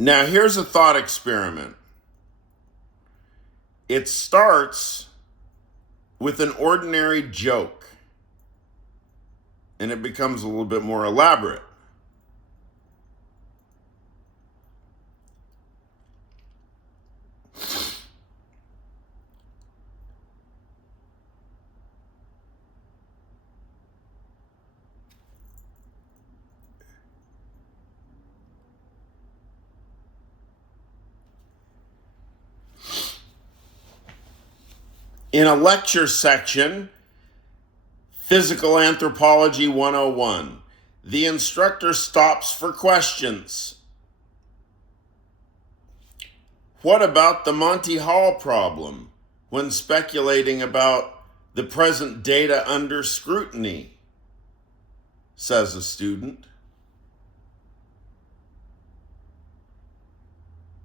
Now, here's a thought experiment. It starts with an ordinary joke, and it becomes a little bit more elaborate. In a lecture section, Physical Anthropology 101, the instructor stops for questions. What about the Monty Hall problem when speculating about the present data under scrutiny? Says a student.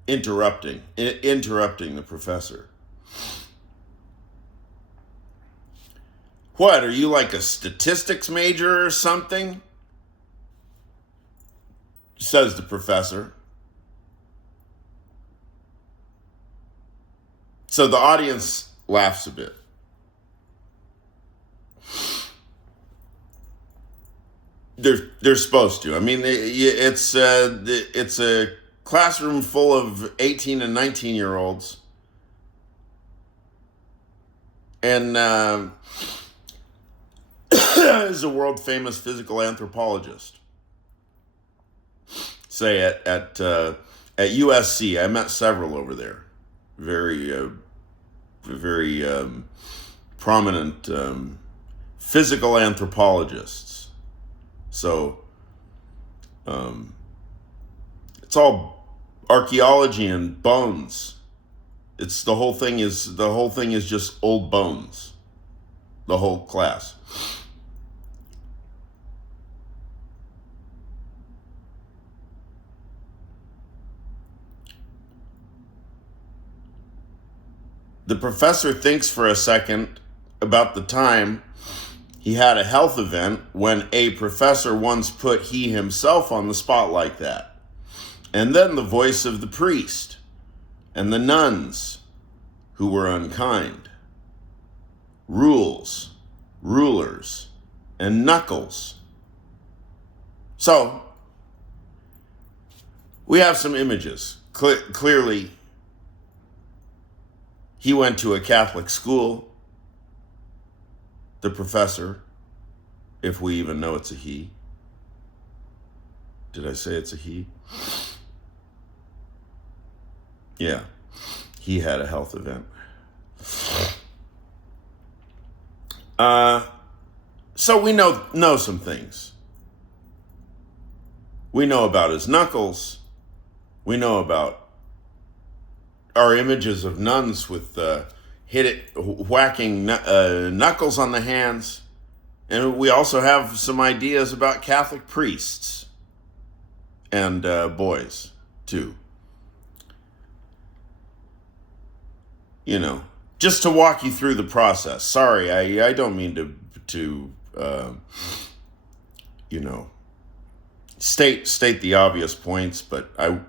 Interrupting the professor. What, are you like a statistics major or something? Says the professor. So the audience laughs a bit. They're supposed to. I mean, it's a classroom full of 18 and 19-year-olds. And is a world-famous physical anthropologist. Say at USC, I met several over there. Very prominent physical anthropologists. So it's all archaeology and bones. The whole thing is just old bones. The whole class. The professor thinks for a second about the time he had a health event when a professor once put he himself on the spot like that. And then the voice of the priest and the nuns who were unkind. Rules, rulers, and knuckles. So, we have some images. Clearly, he went to a Catholic school, the professor, if we even know it's a he. Did I say it's a he? Yeah, he had a health event. So we know some things. We know about his knuckles. We know about our images of nuns with whacking knuckles on the hands. And we also have some ideas about Catholic priests and boys, too. You know, just to walk you through the process. Sorry, I don't mean to state the obvious points, but I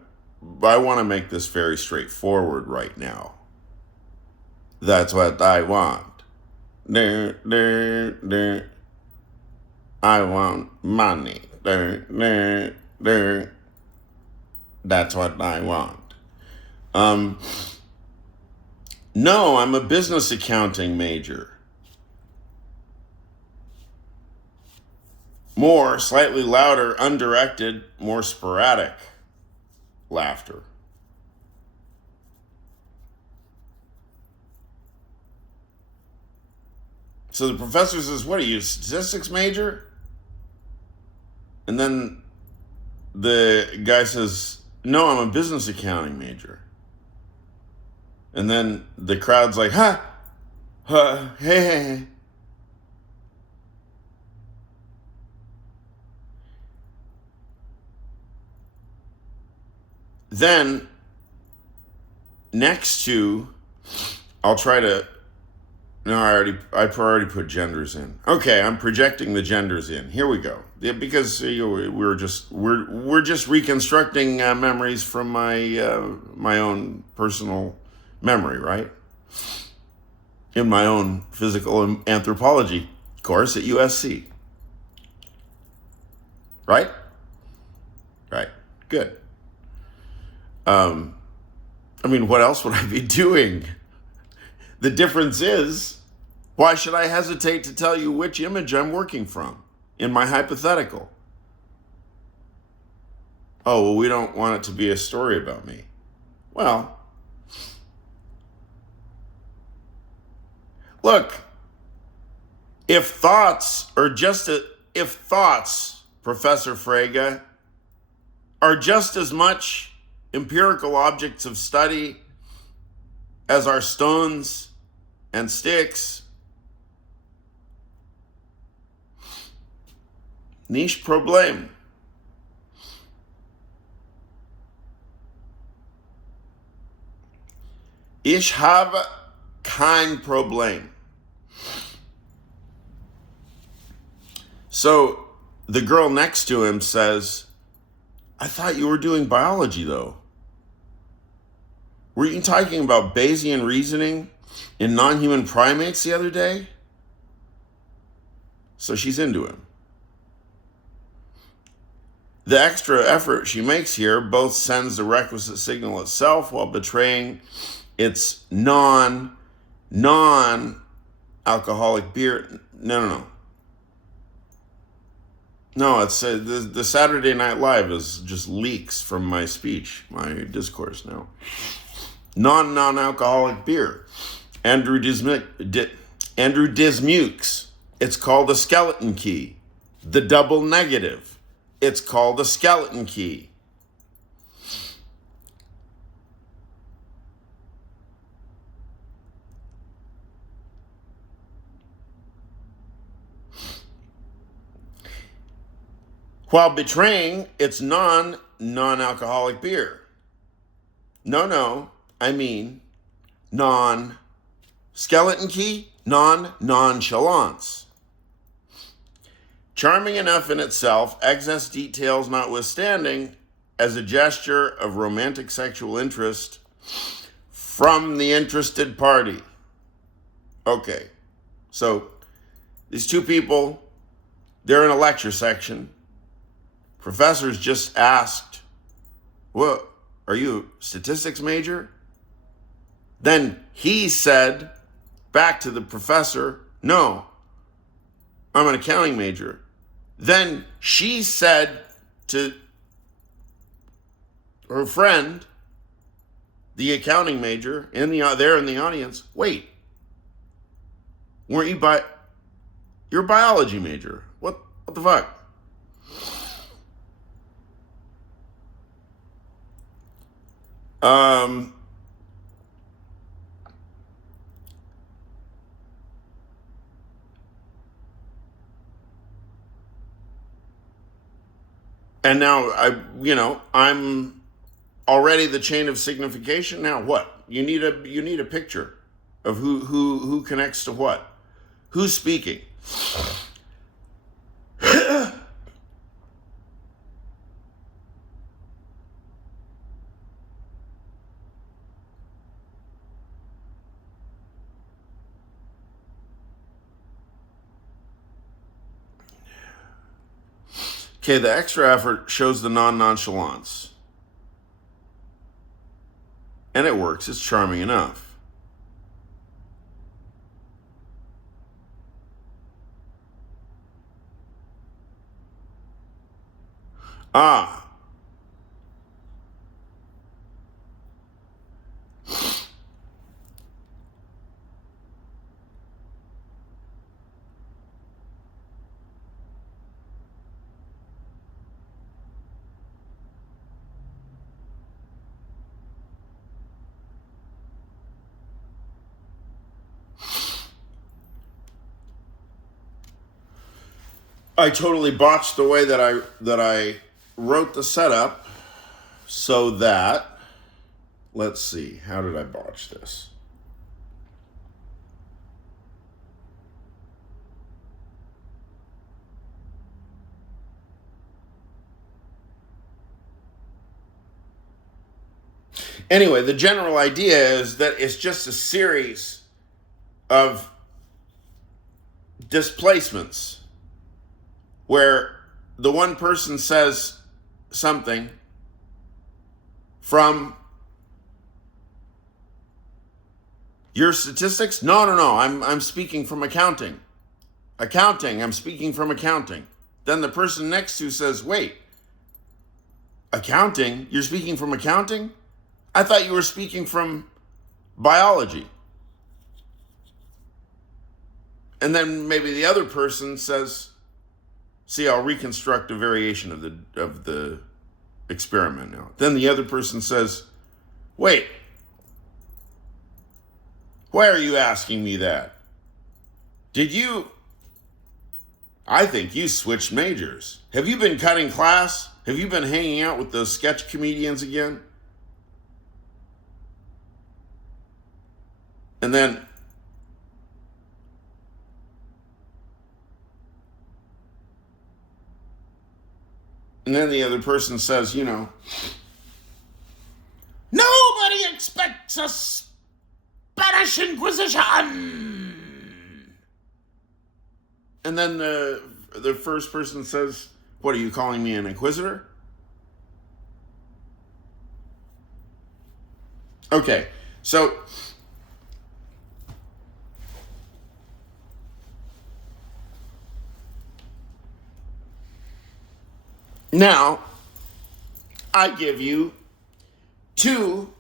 want to make this very straightforward right now. That's what I want. I want money. That's what I want. No, I'm a business accounting major. More, slightly louder, undirected, more sporadic laughter. So the professor says, what are you, a statistics major? And then the guy says, no, I'm a business accounting major. And then the crowd's like, hey. Then, next to, I'll try to No, I already put genders in. Okay, I'm projecting the genders in. Here we go. Yeah, because we're just reconstructing memories from my own personal memory, right? In my own physical anthropology course at USC. Right? Right. Good. I mean, what else would I be doing? The difference is, why should I hesitate to tell you which image I'm working from in my hypothetical? Oh, well, we don't want it to be a story about me. Well, look, if thoughts, Professor Frege, are just as much empirical objects of study as are stones and sticks, niche problem. Ich habe kein Problem. So the girl next to him says, I thought you were doing biology though. Were you talking about Bayesian reasoning in non-human primates the other day? So she's into him. The extra effort she makes here both sends the requisite signal itself while betraying its non-alcoholic beer. No. No, it's the Saturday Night Live is just leaks from my speech, my discourse now. Non-alcoholic beer. Andrew Dismukes. It's called a skeleton key. The double negative. It's called a skeleton key. While betraying its non-alcoholic beer. No, I mean non-skeleton key, nonchalance. Charming enough in itself, excess details notwithstanding, as a gesture of romantic sexual interest from the interested party. Okay, so these two people, they're in a lecture section. Professor's just asked, what, are you a statistics major? Then he said back to the professor, no, I'm an accounting major. Then she said to her friend, the accounting major, there in the audience, wait, weren't you you're a biology major. What the fuck? And now I'm already the chain of signification. Now what? You need a picture of who connects to what. Who's speaking? Okay, the extra effort shows the nonchalance. And it works. It's charming enough. Ah. I totally botched the way that I wrote the setup so that, let's see, how did I botch this? Anyway, the general idea is that it's just a series of displacements where the one person says something from your statistics. No. I'm speaking from accounting. I'm speaking from accounting. Then the person next to says, wait, accounting? You're speaking from accounting? I thought you were speaking from biology. And then maybe the other person says, see, I'll reconstruct a variation of the experiment now. Then the other person says, wait, why are you asking me that? I think you switched majors. Have you been cutting class? Have you been hanging out with those sketch comedians again? And then the other person says, nobody expects a Spanish Inquisition. And then the first person says, what, are you calling me an inquisitor? Okay, so now I give you two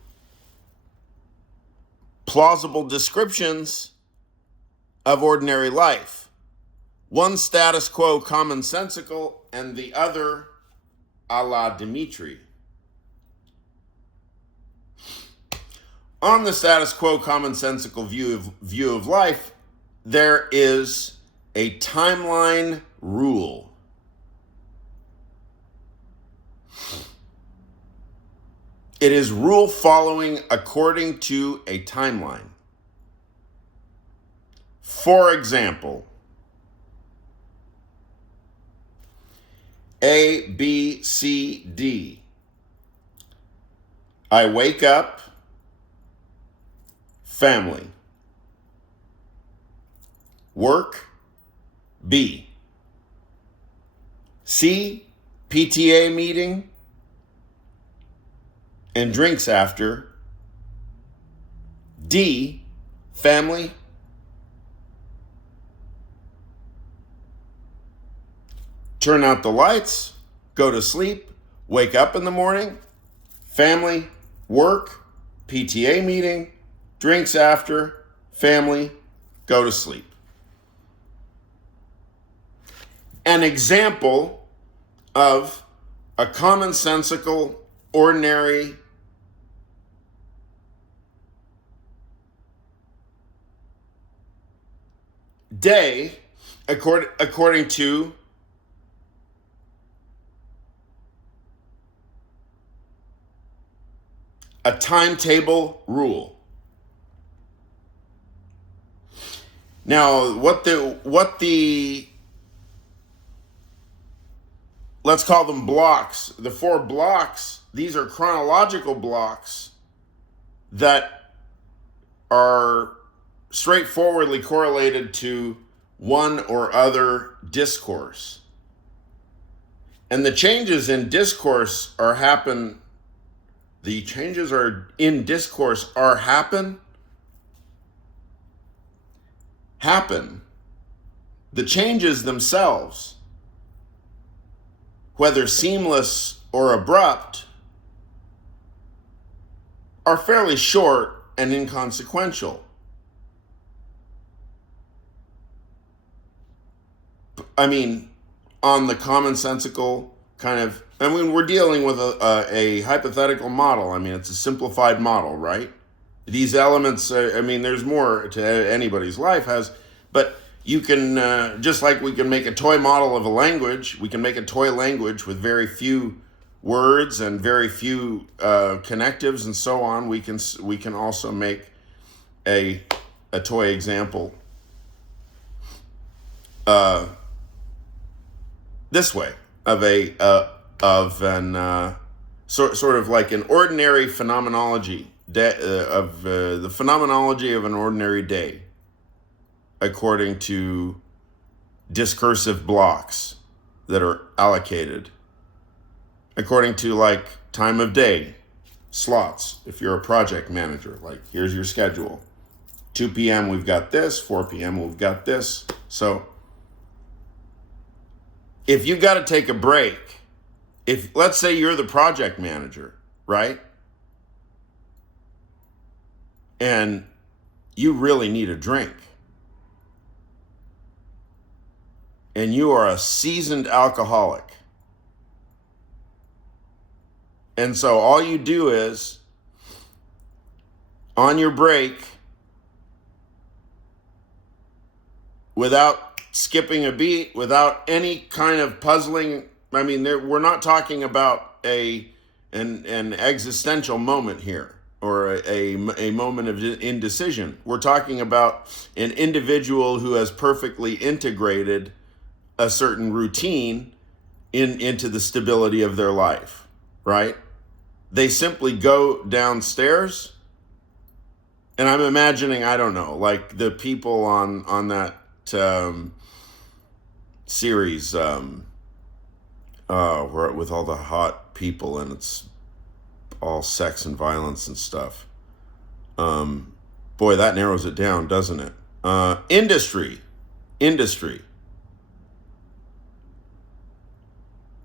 plausible descriptions of ordinary life. One status quo commonsensical and the other a la Dimitri. On the status quo commonsensical view of life, there is a timeline rule. It is rule following according to a timeline. For example, A, B, C, D. I wake up, family. Work, B. C, PTA meeting and drinks after. D, family. Turn out the lights, go to sleep, wake up in the morning, family, work, PTA meeting, drinks after, family, go to sleep. An example of a commonsensical, ordinary day according to a timetable rule. Now, what the let's call them blocks. The 4 blocks, these are chronological blocks that are straightforwardly correlated to one or other discourse. And the changes in discourse happen. The changes themselves, whether seamless or abrupt, are fairly short and inconsequential. I mean, on the commonsensical kind of, we're dealing with a hypothetical model. I mean, it's a simplified model, right? These elements, there's more to anybody's life but you can, just like we can make a toy model of a language, we can make a toy language with very few words and very few connectives and so on. We can also make a toy example this way of an sort of like an ordinary phenomenology the phenomenology of an ordinary day, according to discursive blocks that are allocated, according to like time of day slots. If you're a project manager, like here's your schedule. 2 p.m. we've got this, 4 p.m. we've got this. So if you got to take a break, if let's say you're the project manager, right? And you really need a drink, and you are a seasoned alcoholic, and so all you do is, on your break, without skipping a beat, without any kind of puzzling, I mean, we're not talking about an existential moment here, or a moment of indecision. We're talking about an individual who has perfectly integrated a certain routine into the stability of their life, right? They simply go downstairs, and I'm imagining, I don't know, like the people on that series, with all the hot people, and it's all sex and violence and stuff. Boy, that narrows it down, doesn't it? Industry.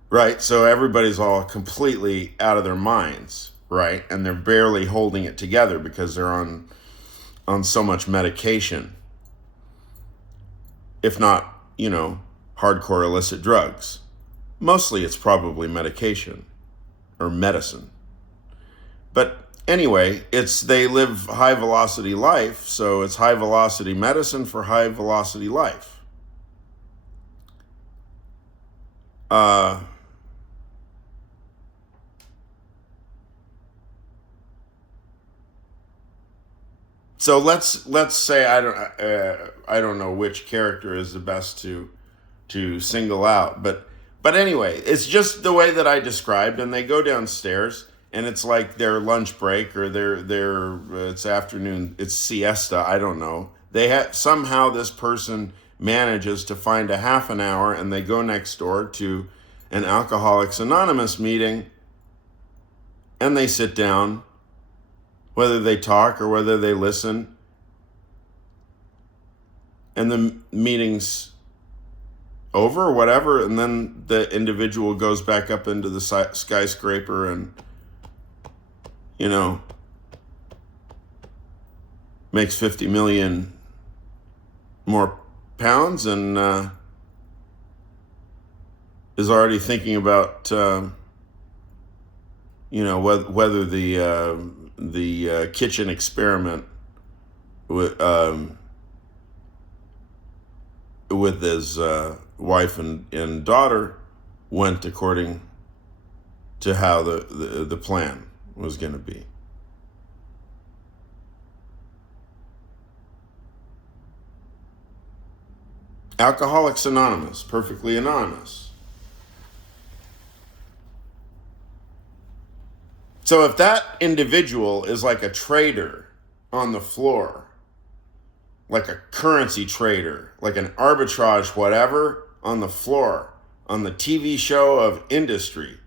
Right? So everybody's all completely out of their minds, right? And they're barely holding it together because they're on so much medication. If not, hardcore illicit drugs. Mostly it's probably medication or medicine. But anyway, they live high velocity life, so it's high velocity medicine for high velocity life. So let's say I don't know which character is the best to single out, but anyway, it's just the way that I described, and they go downstairs. And it's like their lunch break, or it's afternoon, it's siesta, I don't know. Somehow this person manages to find a half an hour, and they go next door to an Alcoholics Anonymous meeting, and they sit down, whether they talk or whether they listen, and the meeting's over or whatever, and then the individual goes back up into the skyscraper and makes 50 million more pounds, and is already thinking about whether the kitchen experiment with his wife and daughter went according to how the plan was going to be. Alcoholics Anonymous, perfectly anonymous. So if that individual is like a trader on the floor, like a currency trader, like an arbitrage whatever on the floor, on the TV show of industry,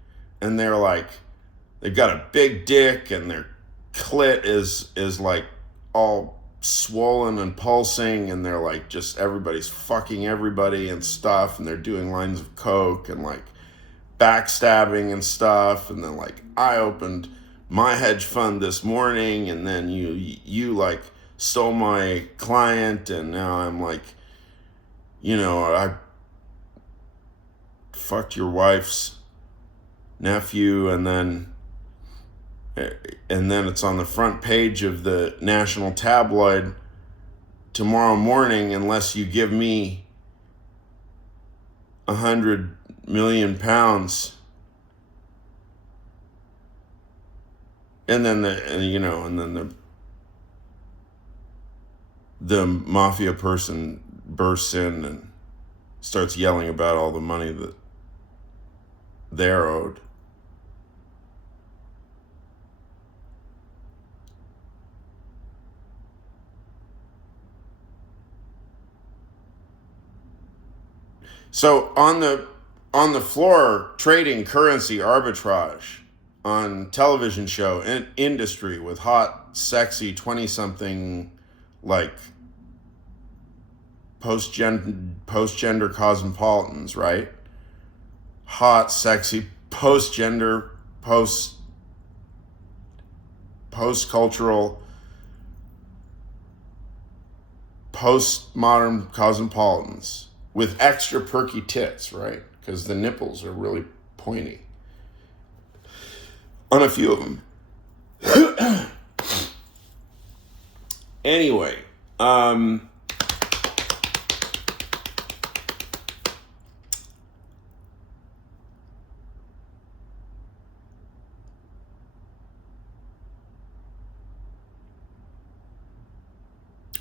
and they've got a big dick, and their clit is like all swollen and pulsing, and they're like just everybody's fucking everybody and stuff, and they're doing lines of coke and like backstabbing and stuff, and then like, I opened my hedge fund this morning, and then you like stole my client, and now I'm like, I fucked your wife's nephew, and then it's on the front page of the national tabloid tomorrow morning, unless you give me 100 million pounds. And then the mafia person bursts in and starts yelling about all the money that they're owed. So on the floor trading currency arbitrage on television show and industry with hot, sexy 20-something like post-gender cosmopolitans, right? Hot, sexy, post-gender, post-cultural, post-modern cosmopolitans with extra perky tits, right? Because the nipples are really pointy on a few of them. Anyway,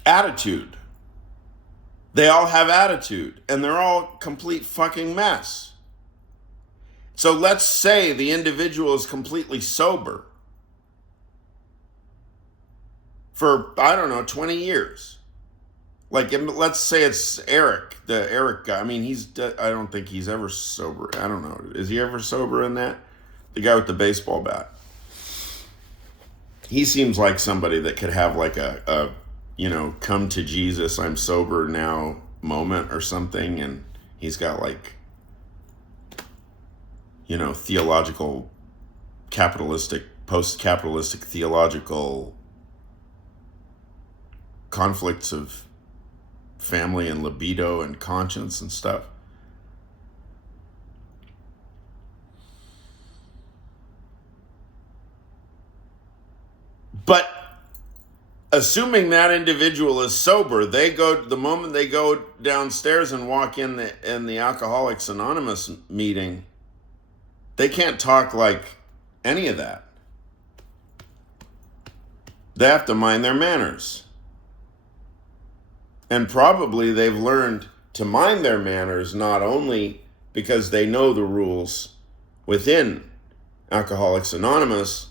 attitude. They all have attitude, and they're all complete fucking mess. So let's say the individual is completely sober for, I don't know, 20 years. Like, let's say it's Eric, the Eric guy. I mean, I don't think he's ever sober. I don't know. Is he ever sober in that? The guy with the baseball bat. He seems like somebody that could have like a come to Jesus, I'm sober now moment or something. And he's got like, theological, post-capitalistic theological conflicts of family and libido and conscience and stuff. But assuming that individual is sober, the moment they go downstairs and walk in the Alcoholics Anonymous meeting, they can't talk like any of that. They have to mind their manners. And probably they've learned to mind their manners not only because they know the rules within Alcoholics Anonymous,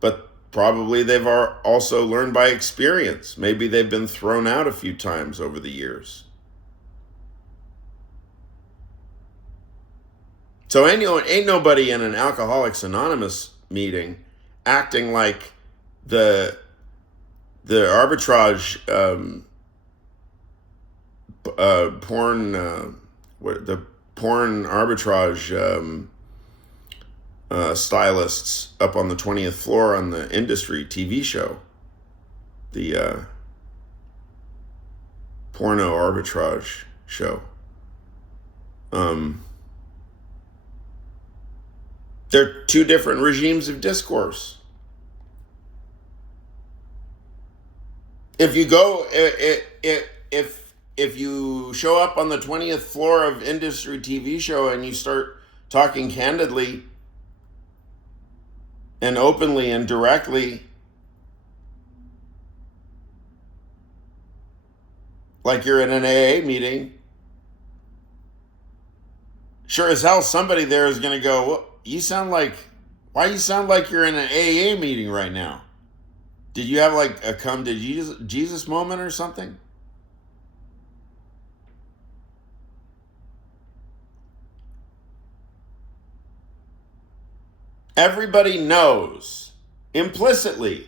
but probably they've also learned by experience. Maybe they've been thrown out a few times over the years. So ain't nobody in an Alcoholics Anonymous meeting acting like the arbitrage porn arbitrage stylists up on the 20th floor on the industry TV show, the porno arbitrage show. They're two different regimes of discourse. If you go, if you show up on the 20th floor of industry TV show and you start talking candidly and openly and directly, like you're in an AA meeting, sure as hell somebody there is going to go, well, why you sound like you're in an AA meeting right now? Did you have like a come to Jesus moment or something? Everybody knows implicitly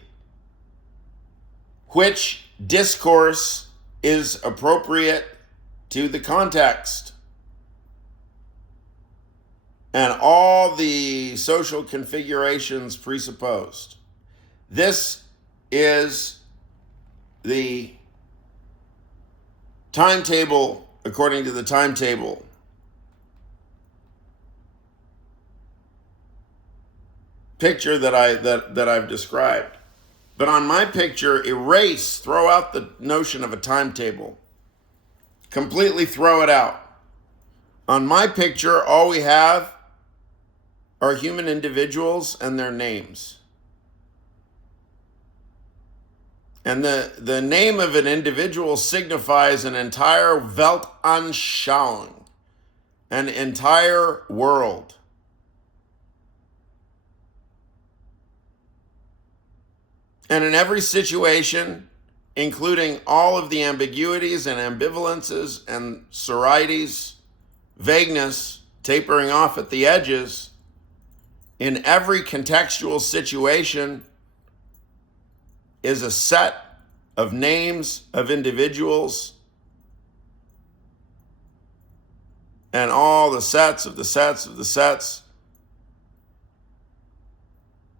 which discourse is appropriate to the context and all the social configurations presupposed. This is the timetable, according to the timetable. Picture that I've described. But on my picture, throw out the notion of a timetable. Completely throw it out. On my picture, all we have are human individuals and their names. And the name of an individual signifies an entire Weltanschauung, an entire world. And in every situation, including all of the ambiguities and ambivalences and sororities vagueness, tapering off at the edges, in every contextual situation is a set of names of individuals, and all the sets of the sets of the sets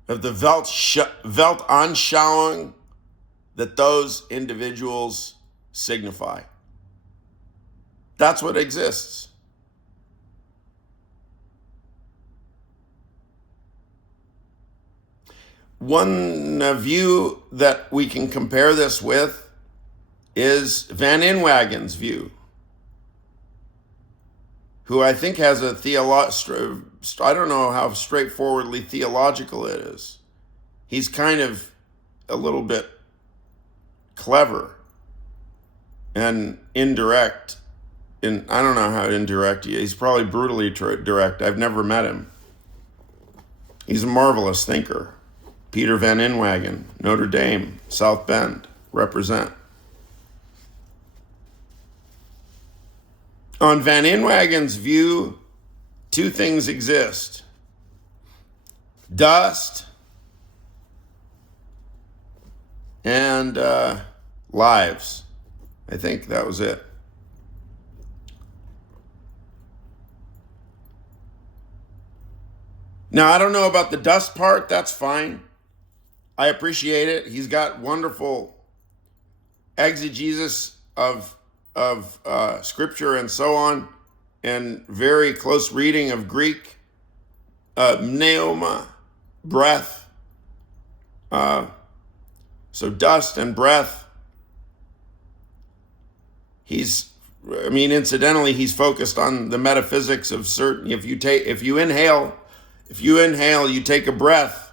of the Weltanschauung that those individuals signify. That's what exists. One view that we can compare this with is Van Inwagen's view, who I think has a I don't know how straightforwardly theological it is. He's kind of a little bit clever and indirect. And I don't know how indirect he is. He's probably brutally direct. I've never met him. He's a marvelous thinker. Peter Van Inwagen, Notre Dame, South Bend, represent. On Van Inwagen's view, two things exist: dust and lives. I think that was it. Now, I don't know about the dust part. That's fine. I appreciate it. He's got wonderful exegesis of scripture and so on, and very close reading of Greek, pneuma, breath. So dust and breath. Incidentally, he's focused on the metaphysics of certain. If you inhale, you take a breath.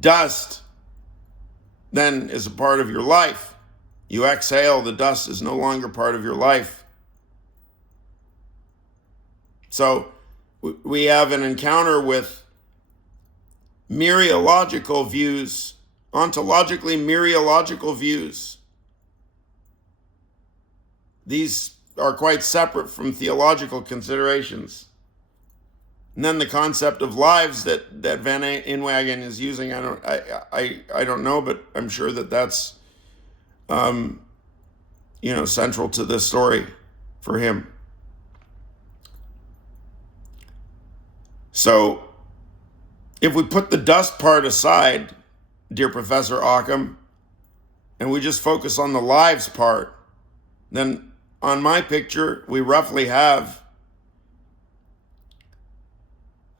Dust then is a part of your life. You exhale, the dust is no longer part of your life. So we have an encounter with mereological views, ontologically mereological views. These are quite separate from theological considerations. And then the concept of lives that Van Inwagen is using, I don't know, but I'm sure that's central to this story for him. So if we put the dust part aside, dear Professor Occam, and we just focus on the lives part, then on my picture, we roughly have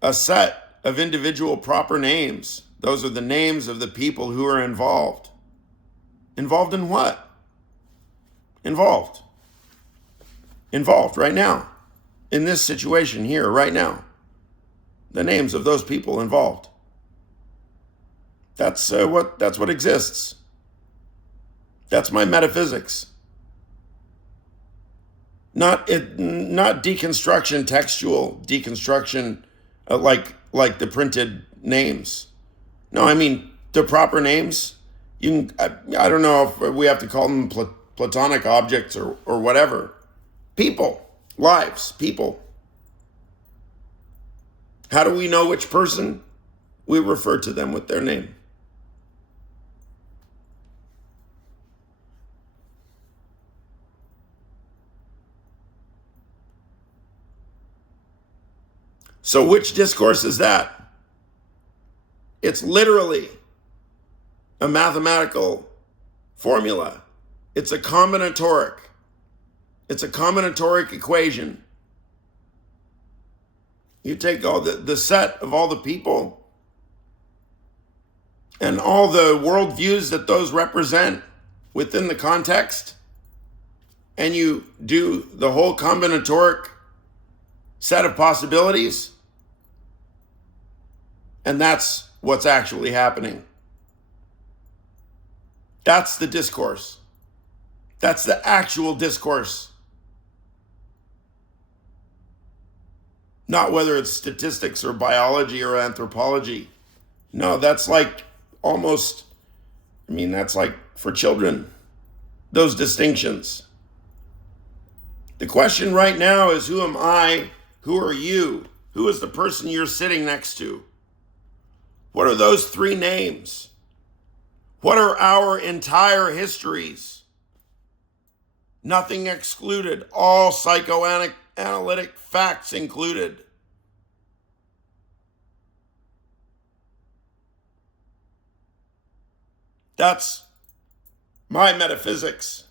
a set of individual proper names. Those are the names of the people who are involved. Involved in what? Involved right now. In this situation here, right now. The names of those people involved. That's what exists. That's my metaphysics. Not deconstruction, textual deconstruction, like the printed names. No, I mean the proper names. I don't know if we have to call them platonic objects or whatever. People, lives, people. How do we know which person? We refer to them with their name. So which discourse is that? It's literally a mathematical formula. It's a combinatoric equation. You take all the set of all the people and all the worldviews that those represent within the context, and you do the whole combinatoric set of possibilities, and that's what's actually happening. That's the discourse. That's the actual discourse. Not whether it's statistics or biology or anthropology. No, that's like that's like for children. Those distinctions. The question right now is, who am I? Who are you? Who is the person you're sitting next to? What are those three names? What are our entire histories? Nothing excluded, all psychoanalytic facts included. That's my metaphysics.